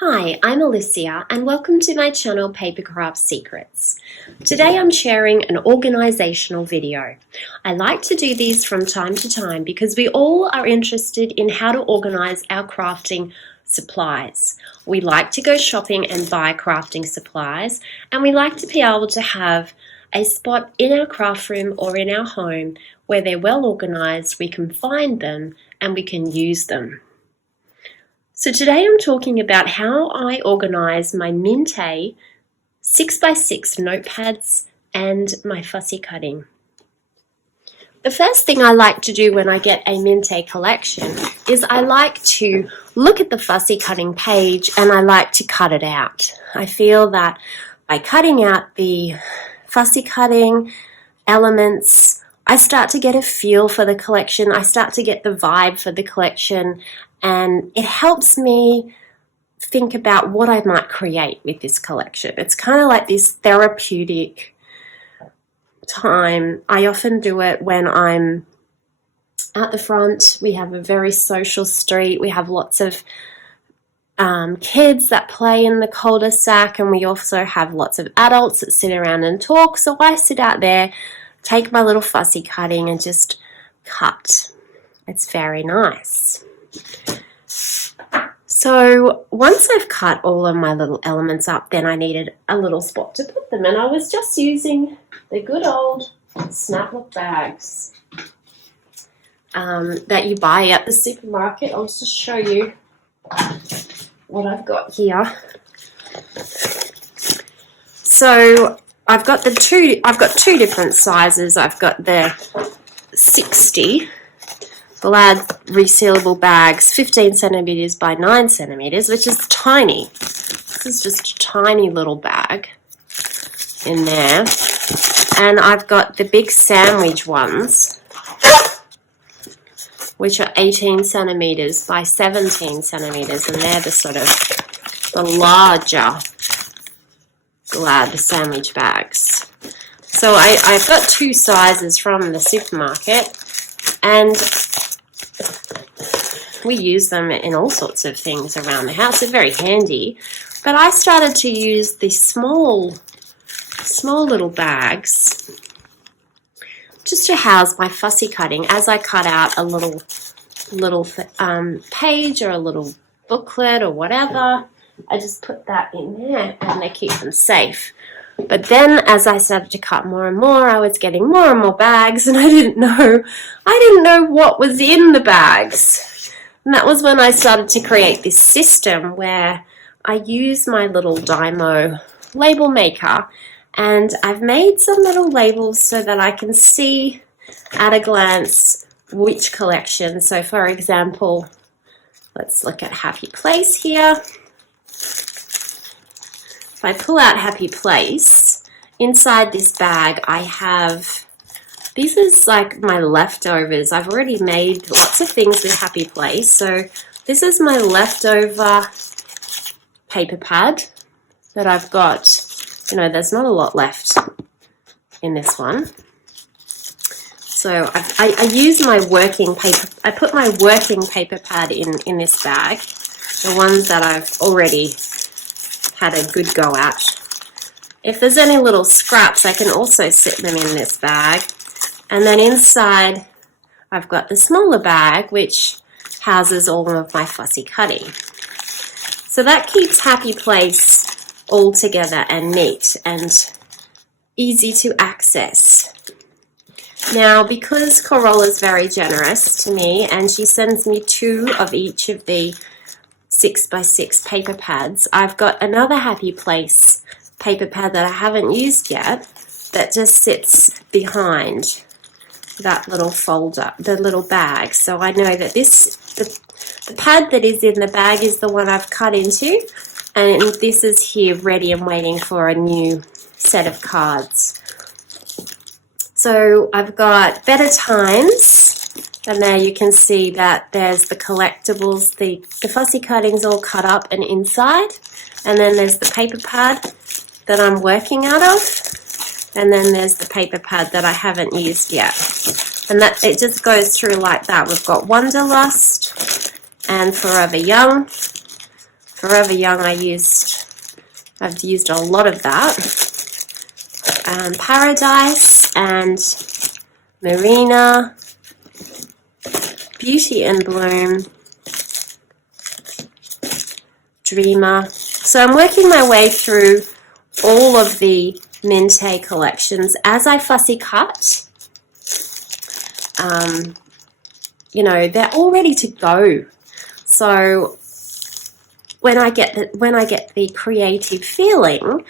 Hi, I'm Alicia and welcome to my channel Papercraft Secrets. Today I'm sharing an organisational video. I like to do these from time to time because we all are interested in how to organise our crafting supplies. We like to go shopping and buy crafting supplies, and we like to be able to have a spot in our craft room or in our home where they're well organised, we can find them and we can use them. So today I'm talking about how I organise my Mintay 6x6 notepads and my fussy cutting. The first thing I like to do when I get a Mintay collection is I like to look at the fussy cutting page and I like to cut it out. I feel that by cutting out the fussy cutting elements, I start to get a feel for the collection, I start to get the vibe for the collection, and it helps me think about what I might create with this collection. It's kind of like this therapeutic time. I often do it when I'm out the front. We have a very social street. We have lots of kids that play in the cul-de-sac, and we also have lots of adults that sit around and talk. So I sit out there, take my little fussy cutting and just cut. It's very nice. So once I've cut all of my little elements up, then I needed a little spot to put them, and I was just using the good old Snap Look bags that you buy at the supermarket. I'll just show you what I've got here. So I've got two different sizes. I've got the 60 Glad resealable bags, 15 centimeters by 9 centimeters, which is tiny. This is just a tiny little bag in there. And I've got the big sandwich ones, which are 18 centimeters by 17 centimeters, and they're the sort of the larger Glad sandwich bags. So I've got two sizes from the supermarket, and we use them in all sorts of things around the house. They're very handy. But I started to use these small little bags just to house my fussy cutting. As I cut out a little page or a little booklet or whatever, I just put that in there and they keep them safe. But then as I started to cut more and more, I was getting more and more bags, and I didn't know what was in the bags. And that was when I started to create this system where I use my little Dymo label maker, and I've made some little labels so that I can see at a glance which collection. So for example, let's look at Happy Place here. If I pull out Happy Place, inside this bag I have, this is like my leftovers. I've already made lots of things with Happy Place. So this is my leftover paper pad that I've got. You know, there's not a lot left in this one. So I use my working paper, I put my working paper pad in this bag, the ones that I've already had a good go at. If there's any little scraps, I can also sit them in this bag. And then inside, I've got the smaller bag, which houses all of my fussy cutting. So that keeps Happy Place all together and neat and easy to access. Now, because Corolla's very generous to me, and she sends me 2 of each of the 6x6 paper pads, I've got another Happy Place paper pad that I haven't used yet that just sits behind that little folder, the little bag. So I know that the pad that is in the bag is the one I've cut into, and this is here ready and waiting for a new set of cards. So I've got Better Times, and there you can see that there's the collectibles, the fussy cuttings all cut up and inside, and then there's the paper pad that I'm working out of, and then there's the paper pad that I haven't used yet. And that it just goes through like that. We've got Wanderlust and Forever Young, Forever Young, I've used a lot of that. Paradise and Marina, Beauty and Bloom, Dreamer. So I'm working my way through all of the Mintay collections as I fussy cut. You know, they're all ready to go. So when I get the creative feeling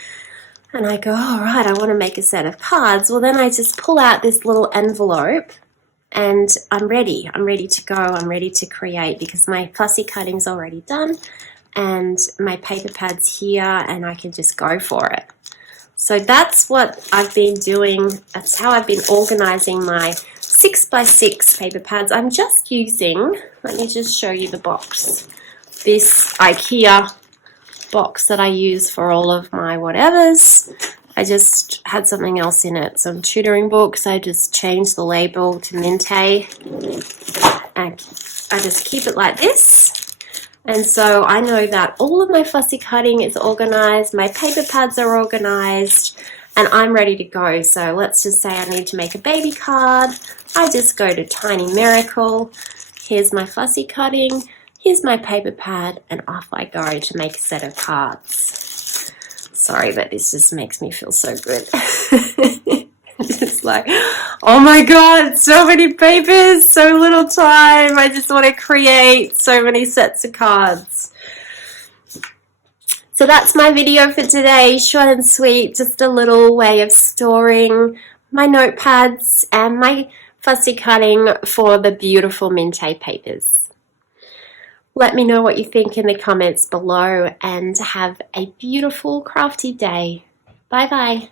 and I go, all right, I want to make a set of cards, well, then I just pull out this little envelope and I'm ready. I'm ready to go. I'm ready to create because my fussy cutting's already done and my paper pad's here and I can just go for it. So that's what I've been doing. That's how I've been organizing my 6x6 paper pads. I'm just using, let me just show you the box, this IKEA box that I use for all of my whatevers. I just had something else in it, some tutoring books. I just changed the label to Mintay and I just keep it like this. And so I know that all of my fussy cutting is organized, my paper pads are organized, and I'm ready to go. So let's just say I need to make a baby card. I just go to Tiny Miracle. Here's my fussy cutting. Here's my paper pad, and off I go to make a set of cards. Sorry, but this just makes me feel so good. Just like, oh my god, so many papers, so little time. I just want to create so many sets of cards. So that's my video for today, short and sweet, just a little way of storing my notepads and my fussy cutting for the beautiful Mintay papers. Let me know what you think in the comments below and have a beautiful crafty day. Bye bye.